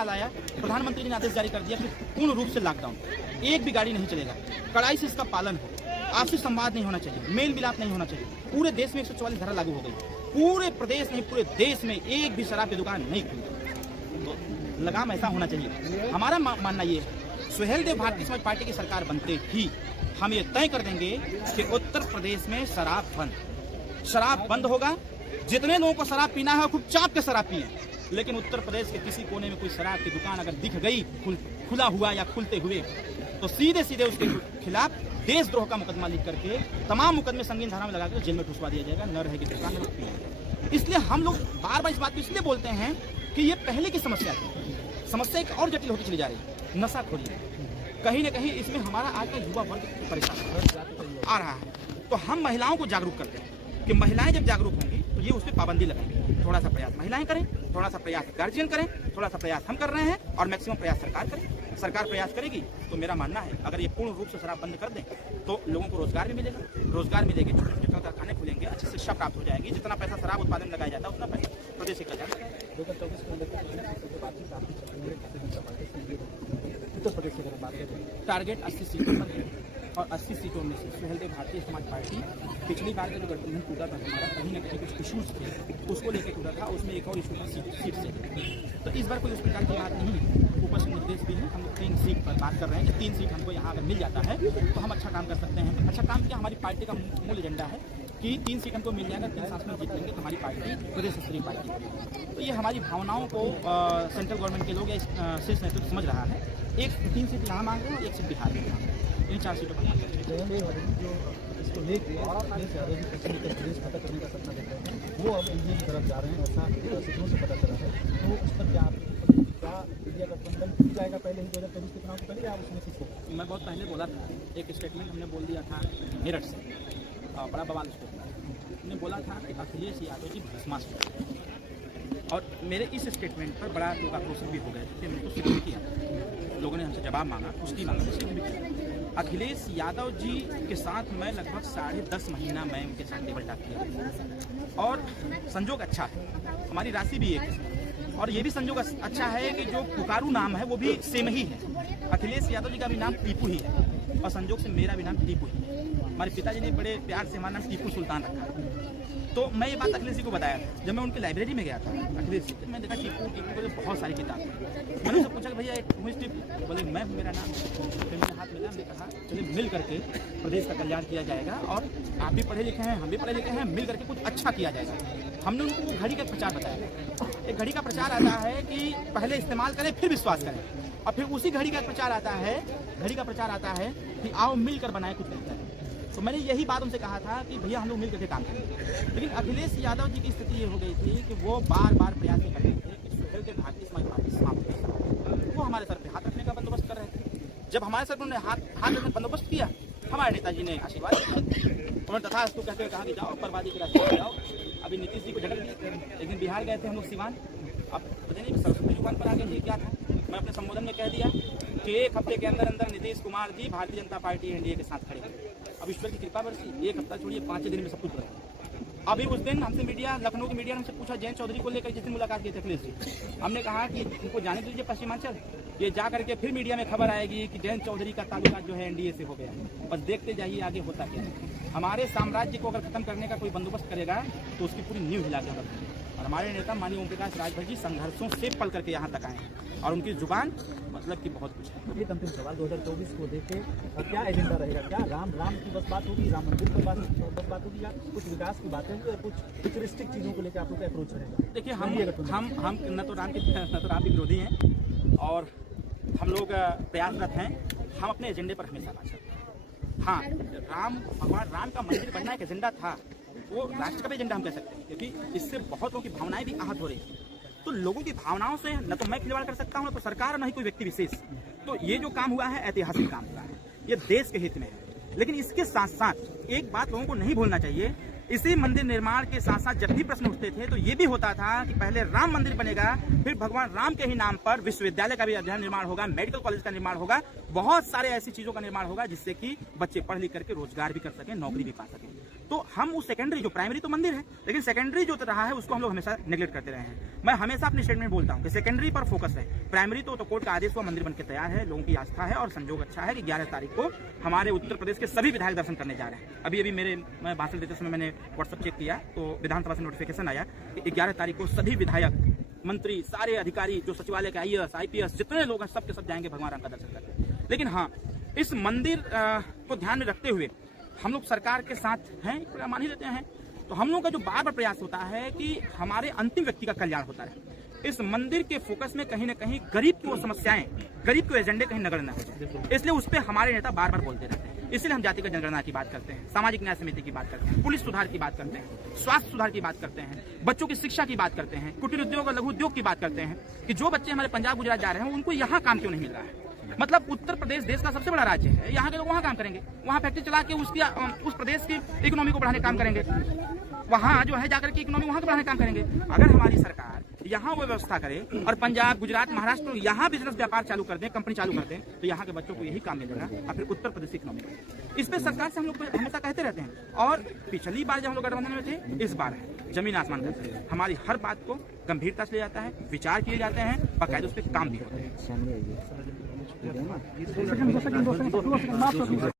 काल आया, प्रधानमंत्री जी ने आदेश जारी कर दिया कि पूर्ण रूप से लॉकडाउन, एक भी गाड़ी नहीं चलेगा, कड़ाई से इसका पालन हो, आपसी संवाद नहीं होना चाहिए, मेल मिलाप नहीं होना चाहिए। पूरे देश में 144 धारा लागू हो गई, पूरे प्रदेश नहीं पूरे देश में एक भी शराब की दुकान नहीं खुली। तो लगाम ऐसा होना चाहिए। हमारा मानना ये है, सुहेलदेव भारतीय समाज पार्टी की सरकार बनते ही हम ये तय कर देंगे कि उत्तर प्रदेश में शराब बंद होगा। जितने लोगों को शराब पीना है खूब चाप के शराब पिए, लेकिन उत्तर प्रदेश के किसी कोने में कोई शराब की दुकान अगर दिख गई खुला हुआ या खुलते हुए, तो सीधे सीधे उसके खिलाफ देशद्रोह का मुकदमा लिख करके तमाम मुकदमे संगीन धारा में लगाकर जेल में ठुसवा दिया जाएगा। न रहेगी दुकान में पिए। इसलिए हम लोग बार बार इस बात को इसलिए बोलते हैं कि ये पहले की समस्या थी, समस्या एक और जटिल होती चली जा रही है। नशाखोरी कहीं न कहीं इसमें हमारा आज का युवा वर्ग परेशान आ रहा है। तो हम महिलाओं को जागरूक करते हैं कि महिलाएं जब जागरूक होंगी तो ये उस पर पाबंदी लगाएंगे। थोड़ा सा प्रयास महिलाएं करें, थोड़ा सा प्रयास गार्जियन करें, थोड़ा सा प्रयास हम कर रहे हैं और मैक्सिमम प्रयास सरकार करे। सरकार प्रयास करेगी तो मेरा मानना है अगर ये पूर्ण रूप से शराब बंद कर दें तो लोगों को रोजगार भी मिलेगा, रोजगार मिलेगी, जितना कारखाने खुलेंगे, अच्छी शिक्षा प्राप्त हो जाएगी। जितना पैसा शराब उत्पादन में लगाया जाता है उतना पैसा प्रदेश से जाएगा। उत्तर प्रदेश से बात करें, टारगेट 80 सीटों पर है और 80 सीटों में से सुहेलदेव भारतीय समाज पार्टी पिछली बार का जो गठबंधन टूटा था हमारा, कहीं ना कहीं कुछ इशूज थे, उसको लेकर टूटा था। उसमें एक और इशू था सीट से, तो इस बार कोई उस प्रकार की बात नहीं है। ऊपर से निर्देश भी है, हम लोग 3 सीट पर बात कर रहे हैं कि 3 सीट हमको यहाँ अगर मिल जाता है तो हम अच्छा काम कर सकते हैं। अच्छा काम किया, हमारी पार्टी का मूल एजेंडा है कि 3 सीट हमको मिल जाएगा, 3 सांसद जीत लेंगे तो हमारी पार्टी प्रदेश स्तरीय पार्टी। तो ये हमारी भावनाओं को सेंट्रल गवर्नमेंट के लोग या शीर्ष नेतृत्व समझ रहा है। 3 सीट यहाँ मांग रहे हैं और 1 सीट बिहार में, इन 4 सीटों पर इसको लेकर प्रदेश पता करने का सपना देख रहे हैं, वो अब एनडीए की तरफ जा रहे हैं, ऐसा सूत्रों से पता चला है। तो उस पर क्या इंडिया गठबंधन टूट जाएगा पहले ही 2024 के चुनाव से पहले, या उसमें किसको? मैं बहुत पहले बोला था, एक स्टेटमेंट हमने बोल दिया था मेरठ से, बड़ा बवाल स्टेटमेंट हमने बोला था कि अखिलेश यादव जी भस्मासुर, और मेरे इस स्टेटमेंट पर बड़ा लोग आक्रोशित भी हो गए थे। मैंने तो सिद्ध भी किया, लोगों ने हमसे जवाब मांगा, पुष्टि मांगा, सिद्ध भी किया। अखिलेश यादव जी के साथ मैं लगभग 10.5 महीना मैं उनके साथ टेबल टॉक किया और संजोग अच्छा है, हमारी राशि भी एक है और ये भी संजोग अच्छा है कि जो पुकारू नाम है वो भी सेम ही है। अखिलेश यादव जी का भी नाम टीपू ही है और संजोग से मेरा भी नाम टीपू ही है। हमारे पिताजी ने बड़े प्यार से हमारा नाम टीपू सुल्तान रखा। तो मैं ये बात अखिलेश जी को बताया था जब मैं उनकी लाइब्रेरी में गया था अखिलेश जी, मैं देखा टीपू को बहुत सारी किताब। मैंने उनसे पूछा कि भैया टीपू, बोले मैं हूँ, मेरा नाम। फिर मेरे हाथ मिला, हमने कहा चलिए मिल करके प्रदेश का कल्याण किया जाएगा और आप भी पढ़े लिखे हैं, हम भी पढ़े लिखे हैं, मिल करके कुछ अच्छा किया जाएगा। हमने उनको घड़ी का प्रचार बताया। एक घड़ी का प्रचार आता है कि पहले इस्तेमाल करें फिर विश्वास करें, और फिर उसी घड़ी का प्रचार आता है कि आओ मिलकर बनाए कुछ बेहतर। तो मैंने यही बात उनसे कहा था कि भैया हम लोग मिल करके काम करें। लेकिन अखिलेश यादव जी की स्थिति ये हो गई थी कि वो बार बार प्रयास कर रहे थे कि सुहेलदेव भारतीय समाज पार्टी समाप्त हो। वो हमारे सर पे हाथ रखने का बंदोबस्त कर रहे थे। जब हमारे सर पर उन्होंने हाथ रखने बंदोबस्त किया, हमारे नेताजी ने आशीर्वाद उन्होंने तथास्तु कहते हुए कहा कि जाओ बर्बादी के रास्ते पर जाओ। अभी नीतीश जी को झटक दिए, एक दिन बिहार गए थे हम लोग सिवान, अब पता नहीं सरस्वती दुकान पर आ गए थे क्या था। मैं अपने संबोधन में कह दिया कि 1 हफ्ते के अंदर नीतीश कुमार जी भारतीय जनता पार्टी एनडीए के साथ खड़े। अब ईश्वर की कृपा बरसी, 1 हफ्ता छोड़िए 5 दिन में सब कुछ बदला। अभी उस दिन हमसे मीडिया, लखनऊ की मीडिया ने हमसे पूछा जयंत चौधरी को लेकर जिस दिन मुलाकात की थी अखिलेश जी, हमने कहा कि उनको जाने दीजिए पश्चिमांचल, ये जा करके फिर मीडिया में खबर आएगी कि जयंत चौधरी का ताल्लुका जो है एनडीए से हो गया। बस देखते जाइए आगे होता क्या है। हमारे साम्राज्य को अगर खत्म करने का कोई बंदोबस्त करेगा तो उसकी पूरी नींव हिला के रखेंगे। और हमारे नेता माननीय ओम प्रकाश राजभर जी संघर्षों से पल करके यहाँ तक आए हैं और उनकी जुबान मतलब कि बहुत कुछ है। ये अंतिम सवाल 2024 को देखे क्या एजेंडा रहेगा? क्या राम की बस बात होगी, राम मंदिर पर बस बात होगी, या कुछ विकास की बातें होंगी और कुछ फ्यूचरिस्टिक चीज़ों को लेकर आप लोग का अप्रोच रहेगा? देखिए हम न तो राम के विरोधी हैं और हम लोग प्रयासरत हैं। हम अपने एजेंडे पर हमेशा बात करते हैं। हाँ, भगवान राम का मंदिर बनना एक एजेंडा था, वो राष्ट्र का भी एजेंडा हम कह सकते हैं, क्योंकि इससे बहुत लोगों की भावनाएं भी आहत हो रही हैं। तो लोगों की भावनाओं से न तो मैं खिलवाड़ कर सकता हूँ, न तो सरकार, न ही कोई व्यक्ति विशेष। तो ये जो काम हुआ है ऐतिहासिक काम हुआ है, ये देश के हित में है। लेकिन इसके साथ साथ एक बात लोगों को नहीं भूलना चाहिए, इसी मंदिर निर्माण के साथ साथ जब भी प्रश्न उठते थे तो ये भी होता था कि पहले राम मंदिर बनेगा, फिर भगवान राम के ही नाम पर विश्वविद्यालय का भी अध्ययन निर्माण होगा, मेडिकल कॉलेज का निर्माण होगा, बहुत सारे ऐसी चीजों का निर्माण होगा जिससे कि बच्चे पढ़ लिख करके रोजगार भी कर सकें, नौकरी भी पा सकें। तो हम उस सेकेंडरी, जो प्राइमरी तो मंदिर है, लेकिन सेकेंडरी जो रहा है उसको हम लोग हमेशा नेग्लेक्ट करते रहे हैं। मैं हमेशा अपने स्टेटमेंट में बोलता हूँ कि सेकेंडरी पर फोकस है, प्राइमरी तो कोर्ट का आदेश हुआ, मंदिर बनकर तैयार है, लोगों की आस्था है और संजोग अच्छा है कि 11 तारीख को हमारे उत्तर प्रदेश के सभी विधायक दर्शन करने जा रहे हैं। अभी मैं भाषण देते समय मैंने व्हाट्सएप चेक किया तो विधानसभा से नोटिफिकेशन आया कि 11 तारीख को सभी विधायक, मंत्री, सारे अधिकारी, जो सचिवालय के IAS, IPS जितने लोग हैं सबके सब जाएंगे भगवान राम का दर्शन करने। लेकिन हाँ, इस मंदिर को ध्यान में रखते हुए हम लोग सरकार के साथ हैं, मान ही लेते हैं। तो हम लोग का जो बार बार प्रयास होता है कि हमारे अंतिम व्यक्ति का कल्याण होता है। इस मंदिर के फोकस में कहीं ना कहीं गरीब की वो समस्याएं, गरीब के एजेंडे कहीं नगण्य न हो जाए, इसलिए उस पर हमारे नेता बार बार बोलते रहते हैं। इसलिए हम जातिगत जनगणना की बात करते हैं, सामाजिक न्याय समिति की बात करते हैं, पुलिस सुधार की बात करते हैं, स्वास्थ्य सुधार की बात करते हैं, बच्चों की शिक्षा की बात करते हैं, कुटीर उद्योग और लघु उद्योग की बात करते हैं कि जो बच्चे हमारे पंजाब गुजरात जा रहे हैं उनको यहाँ काम क्यों नहीं मिल रहा है। मतलब उत्तर प्रदेश देश का सबसे बड़ा राज्य है, यहाँ के लोग वहाँ काम करेंगे, वहाँ फैक्ट्री चला के उस प्रदेश की इकोनॉमी को बढ़ाने काम करेंगे, वहाँ जो है जाकर के इकोनॉमी वहाँ को बढ़ाने काम करेंगे। अगर हमारी सरकार यहाँ वो व्यवस्था करे और पंजाब, गुजरात, महाराष्ट्र यहाँ बिजनेस व्यापार चालू कर दें, कंपनी चालू कर दें, तो यहाँ के बच्चों को यही काम मिलेगा और फिर उत्तर प्रदेश की इकोनॉमी बढ़ेगी। इस पर सरकार से हम लोग हमेशा कहते रहते हैं और पिछली बार जब हम लोग गठबंधन में थे, इस बार है जमीन आसमान का। हमारी हर बात को गंभीरता से लिया जाता है, विचार किए जाते हैं, बाकायदे उस पर काम भी होते हैं।